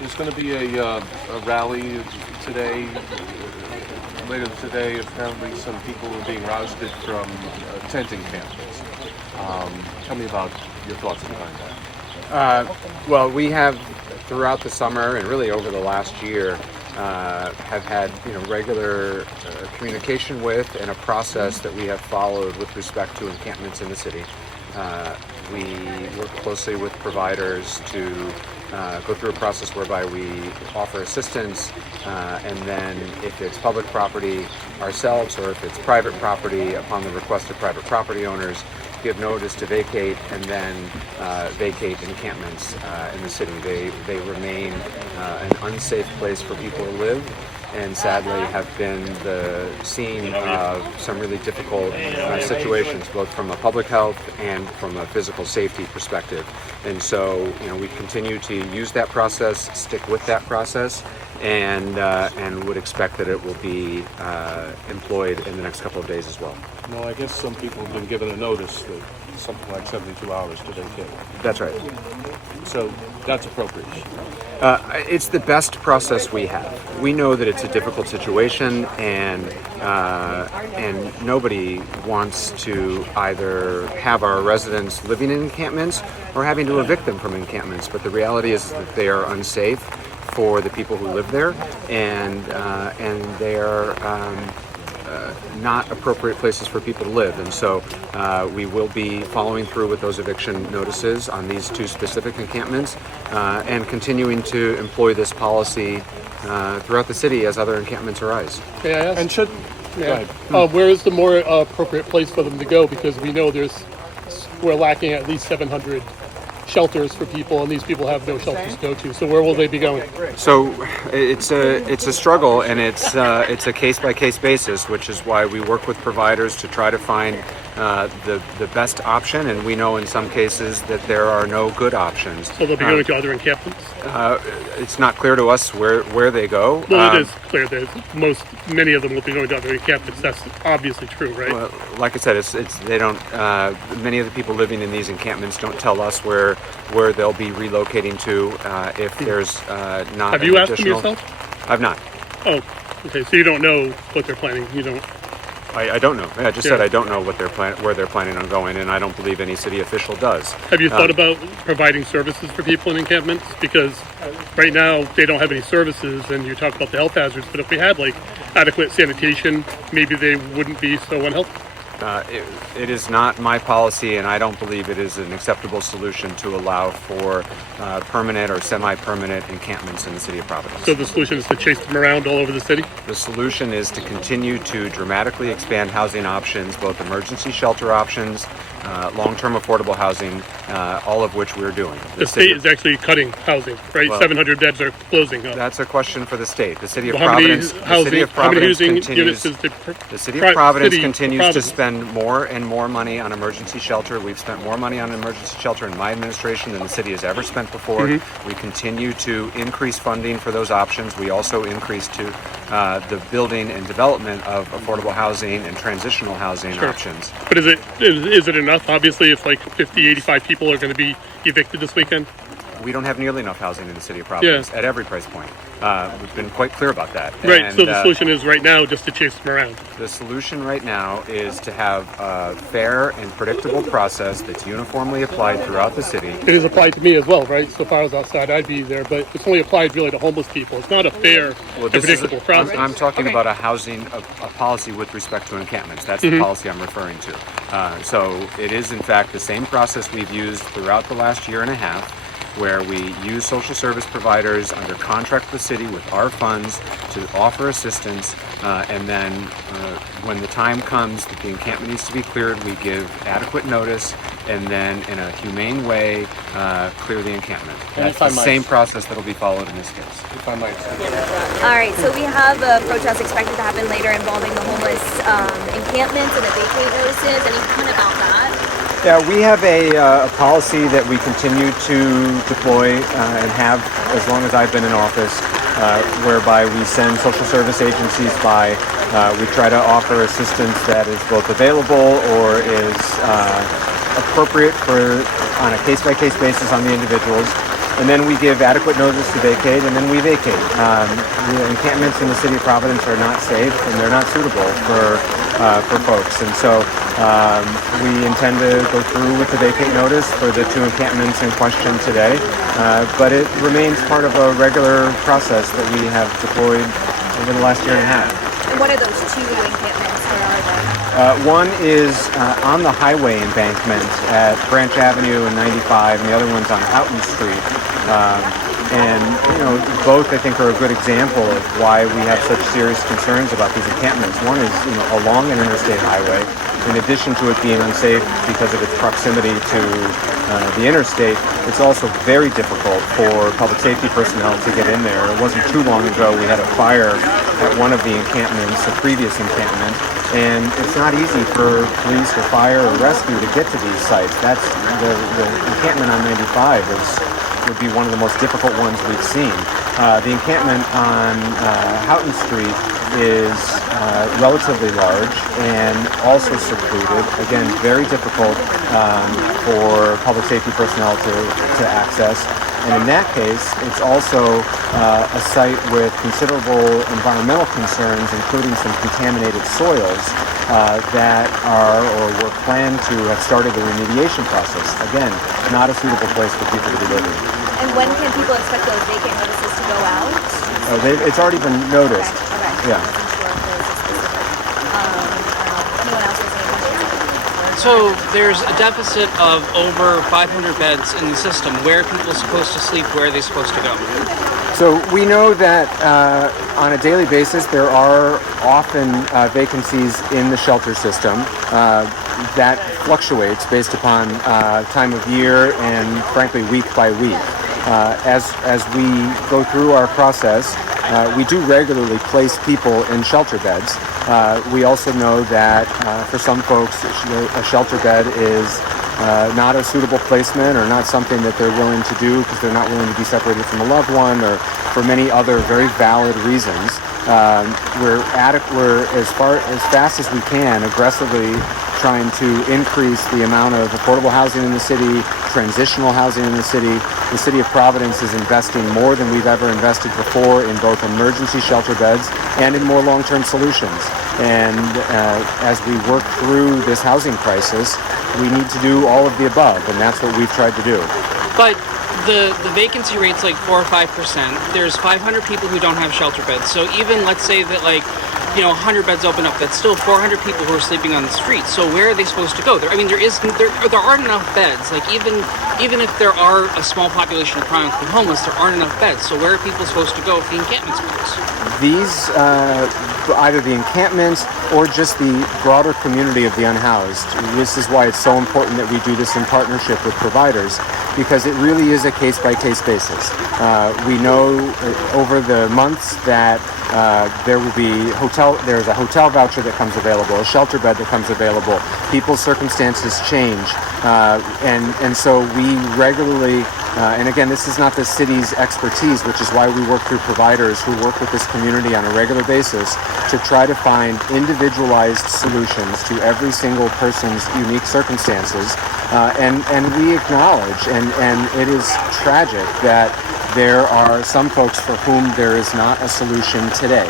There's going to be a rally today. Later today, apparently some people are being rousted from tent encampments. Tell me about your thoughts behind that. Well, we have throughout the summer and really over the last year have had regular communication with and a process that we have followed with respect to encampments in the city. We work closely with providers to go through a process whereby we offer assistance, and then if it's public property ourselves or if it's private property, upon the request of private property owners, give notice to vacate and then vacate encampments in the city. They remain an unsafe place for people to live, and sadly have been the scene of some really difficult situations, both from a public health and from a physical safety perspective. And so, we continue to use that process, stick with that process, and would expect that it will be employed in the next couple of days as well. Well, I guess some people have been given a notice that something like 72 hours to vacate. That's right. So that's appropriate. It's the best process we have. We know that it's a difficult situation, and nobody wants to either have our residents living in encampments or having to evict them from encampments. But the reality is that they are unsafe for the people who live there, and they are not appropriate places for people to live. And so we will be following through with those eviction notices on these two specific encampments, and continuing to employ this policy throughout the city as other encampments arise. May I ask? And should... Where is the more appropriate place for them to go? Because we know we're lacking at least 700 shelters for people, and these people have no shelters to go to. So where will they be going? So it's a struggle, and it's a case by case basis, which is why we work with providers to try to find the best option. And we know in some cases that there are no good options. So they'll be going to other encampments. It's not clear to us where they go. Well, it is clear that many of them will be going to other encampments. That's obviously true, right? Well, like I said, they don't. Many of the people living in these encampments don't tell us where they'll be relocating to if there's not. Have you asked them yourself? I've not. Oh, okay. So you don't know what they're planning. You don't. I don't know. I just said I don't know where they're planning on going, and I don't believe any city official does. Have you thought about providing services for people in encampments? Because right now they don't have any services, and you talk about the health hazards. But if we had adequate sanitation, maybe they wouldn't be so unhealthy. It is not my policy, and I don't believe it is an acceptable solution to allow for permanent or semi-permanent encampments in the city of Providence. So the solution is to chase them around all over the city? The solution is to continue to dramatically expand housing options, both emergency shelter options, long-term affordable housing, all of which we're doing. The state is actually cutting housing, right? Well, 700 beds are closing. That's a question for the state. The city of Well, Providence. How many housing units is the city of Providence continues to spend more and more money on emergency shelter. We've spent more money on emergency shelter in my administration than the city has ever spent before. We continue to increase funding for those options. We also increase to the building and development of affordable housing and transitional housing options. But is it enough? Obviously, if 50, 85 people are going to be evicted this weekend. We don't have nearly enough housing in the city of Providence at every price point. We've been quite clear about that. Right, and, so the solution is right now just to chase them around. The solution right now is to have a fair and predictable process that's uniformly applied throughout the city. It is applied to me as well, right? So if I was outside, I'd be there, but it's only applied really to homeless people. It's not a fair and predictable process. I'm talking about a policy with respect to encampments. That's the policy I'm referring to. So it is, in fact, the same process we've used throughout the last year and a half, where we use social service providers under contract with the city with our funds to offer assistance, and then when the time comes that the encampment needs to be cleared, we give adequate notice, and then in a humane way clear the encampment. That's the same process that will be followed in this case. If I might say. All right, so we have a protest expected to happen later involving the homeless encampments and the vacate notices. Any comment about that? Yeah, we have a policy that we continue to deploy and have as long as I've been in office, whereby we send social service agencies by. We try to offer assistance that is both available or is appropriate on a case-by-case basis on the individuals. and then we give adequate notice to vacate, and then we vacate. The encampments in the city of Providence are not safe, and they're not suitable for folks. And so we intend to go through with the vacate notice for the 2 encampments in question today, but it remains part of a regular process that we have deployed over the last year and a half. And what are those 2 encampments? Where are they? One is on the highway embankment at Branch Avenue and 95, and the other one's on Houghton Street. And both I think are a good example of why we have such serious concerns about these encampments. One is along an interstate highway. In addition to it being unsafe because of its proximity to the interstate, it's also very difficult for public safety personnel to get in there. It wasn't too long ago we had a fire at one of the encampments, a previous encampment, and it's not easy for police or fire or rescue to get to these sites. That's the encampment on 95 would be one of the most difficult ones we've seen. The encampment on Houghton Street is relatively large and also secluded. Again, very difficult for public safety personnel to access. And in that case, it's also a site with considerable environmental concerns, including some contaminated soils that are or were planned to have started the remediation process. Again, not a suitable place for people to be living. And when can people expect those vacate notices to go out? It's already been noticed. Okay. Yeah. I wasn't sure if there was a specific. Anyone else has any questions? So there's a deficit of over 500 beds in the system. Where are people supposed to sleep? Where are they supposed to go? So we know that on a daily basis there are often vacancies in the shelter system. That fluctuates based upon time of year and frankly week by week. As we go through our process, we do regularly place people in shelter beds. We also know that for some folks a shelter bed is not a suitable placement or not something that they're willing to do because they're not willing to be separated from a loved one or for many other very valid reasons. We're as fast as we can aggressively trying to increase the amount of affordable housing in the city, transitional housing in the city. The city of Providence is investing more than we've ever invested before in both emergency shelter beds and in more long-term solutions. And as we work through this housing crisis, we need to do all of the above, and that's what we've tried to do. But the vacancy rate's like 4 or 5%. There's 500 people who don't have shelter beds. So even let's say that 100 beds open up, that's still 400 people who are sleeping on the streets. So where are they supposed to go? There aren't enough beds. Like even if there are a small population of chronically homeless, there aren't enough beds. So where are people supposed to go if the encampment's closed? These, either the encampments or just the broader community of the unhoused. This is why it's so important that we do this in partnership with providers, because it really is a case-by-case basis. We know over the months that there will be there's a hotel voucher that comes available, a shelter bed that comes available. People's circumstances change, and so we regularly, and again, this is not the city's expertise, which is why we work through providers who work with this community on a regular basis to try to find individualized solutions to every single person's unique circumstances. And we acknowledge, and it is tragic that there are some folks for whom there is not a solution today.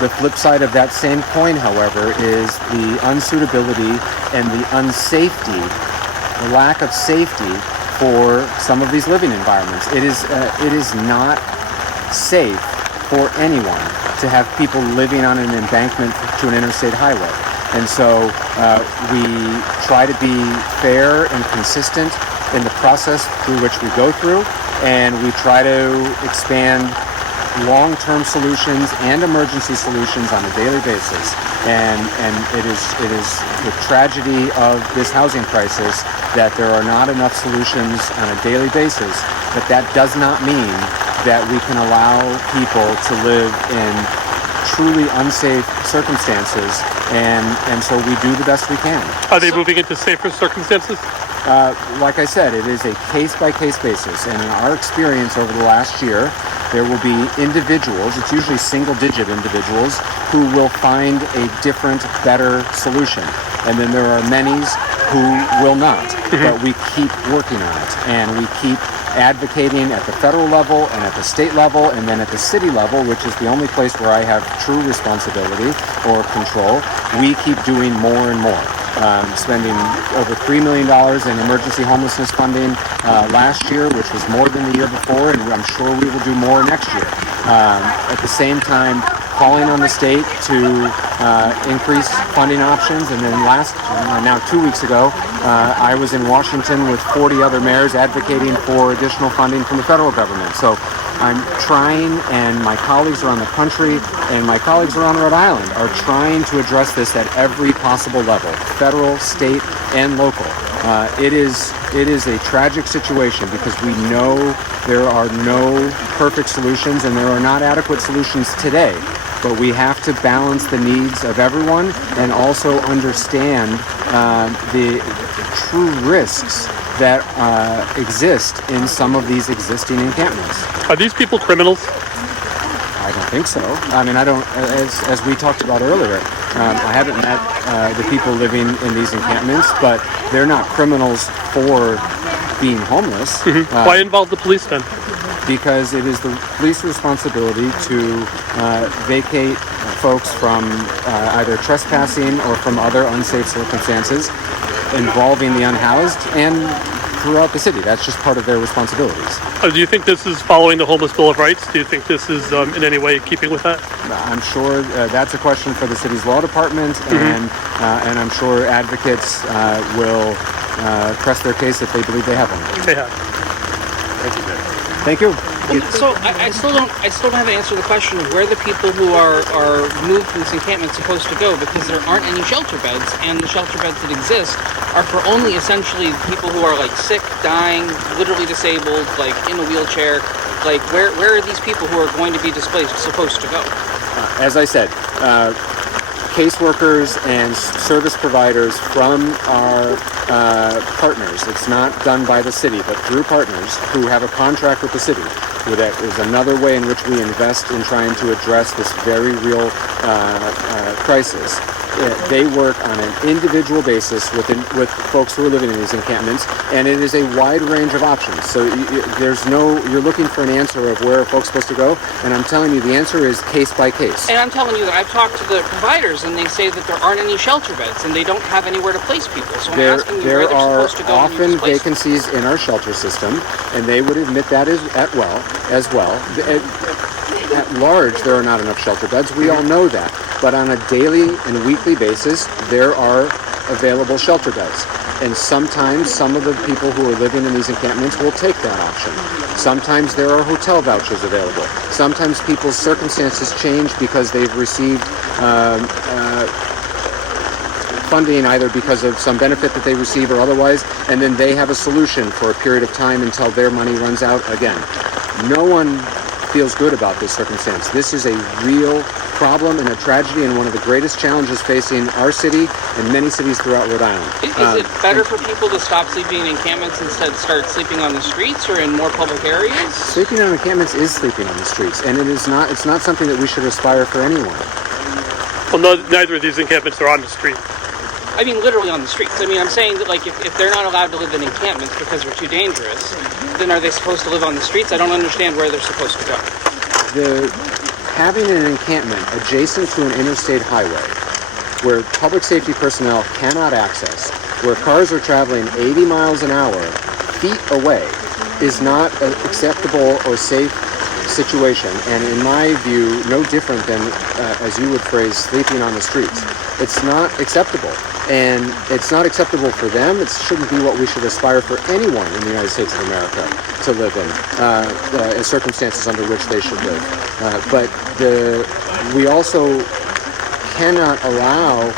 The flip side of that same coin, however, is the unsuitability and the unsafety, the lack of safety for some of these living environments. It is not safe for anyone to have people living on an embankment to an interstate highway. And so we try to be fair and consistent in the process through which we go through, and we try to expand long-term solutions and emergency solutions on a daily basis. And it is the tragedy of this housing crisis that there are not enough solutions on a daily basis, but that does not mean that we can allow people to live in truly unsafe circumstances, and so we do the best we can. Are they moving into safer circumstances? Like I said, it is a case-by-case basis, and in our experience over the last year, there will be individuals, it's usually single-digit individuals, who will find a different, better solution. And then there are many who will not, but we keep working on it, and we keep advocating at the federal level and at the state level and then at the city level, which is the only place where I have true responsibility or control. We keep doing more and more. Spending over $3 million in emergency homelessness funding last year, which was more than the year before, and I'm sure we will do more next year. At the same time, calling on the state to increase funding options, and then now 2 weeks ago, I was in Washington with 40 other mayors advocating for additional funding from the federal government. So I'm trying, and my colleagues around the country and my colleagues around Rhode Island are trying to address this at every possible level, federal, state, and local. It is a tragic situation because we know there are no perfect solutions and there are not adequate solutions today. But we have to balance the needs of everyone and also understand the true risks that exist in some of these existing encampments. Are these people criminals? I don't think so. I mean, I don't, as we talked about earlier, I haven't met the people living in these encampments, but they're not criminals for being homeless. Why involve the police then? Because it is the police responsibility to vacate folks from either trespassing or from other unsafe circumstances involving the unhoused and throughout the city. That's just part of their responsibilities. Do you think this is following the Homeless Bill of Rights? Do you think this is in any way keeping with that? I'm sure that's a question for the city's law department, and I'm sure advocates will press their case if they believe they have one. They have. Thank you, Ben. Thank you. So I still don't have an answer to the question of where the people who are moved from this encampment are supposed to go, because there aren't any shelter beds, and the shelter beds that exist are for only essentially people who are like sick, dying, literally disabled, like in a wheelchair. Like where are these people who are going to be displaced supposed to go? As I said, caseworkers and service providers from our partners. It's not done by the city, but through partners who have a contract with the city. That is another way in which we invest in trying to address this very real crisis. They work on an individual basis with folks who are living in these encampments, and it is a wide range of options. So you're looking for an answer of where are folks supposed to go, and I'm telling you the answer is case by case. And I'm telling you that I've talked to the providers, and they say that there aren't any shelter beds, and they don't have anywhere to place people. So I'm asking you where they're supposed to go. There are often vacancies in our shelter system, and they would admit that as well. At large, there are not enough shelter beds. We all know that. But on a daily and weekly basis, there are available shelter beds. And sometimes some of the people who are living in these encampments will take that option. Sometimes there are hotel vouchers available. Sometimes people's circumstances change because they've received funding either because of some benefit that they receive or otherwise, and then they have a solution for a period of time until their money runs out again. No one feels good about this circumstance. This is a real problem and a tragedy and one of the greatest challenges facing our city and many cities throughout Rhode Island. Is it better for people to stop sleeping in encampments and instead start sleeping on the streets or in more public areas? Sleeping on encampments is sleeping on the streets, and it's not something that we should aspire for anyone. Well, neither of these encampments are on the street. I mean, literally on the streets. I mean, I'm saying that, like, if they're not allowed to live in encampments because they're too dangerous, then are they supposed to live on the streets? I don't understand where they're supposed to go. Having an encampment adjacent to an interstate highway where public safety personnel cannot access, where cars are traveling 80 miles an hour feet away, is not an acceptable or safe situation, and in my view, no different than, as you would phrase, sleeping on the streets. It's not acceptable, and it's not acceptable for them. It shouldn't be what we should aspire for anyone in the United States of America to live in, circumstances under which they should live. But we also cannot allow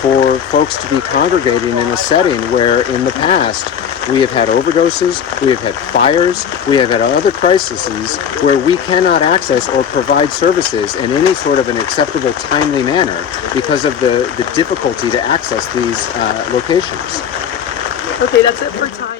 for folks to be congregating in a setting where in the past we have had overdoses, we have had fires, we have had other crises where we cannot access or provide services in any sort of an acceptable, timely manner because of the difficulty to access these locations. Okay, that's it for time.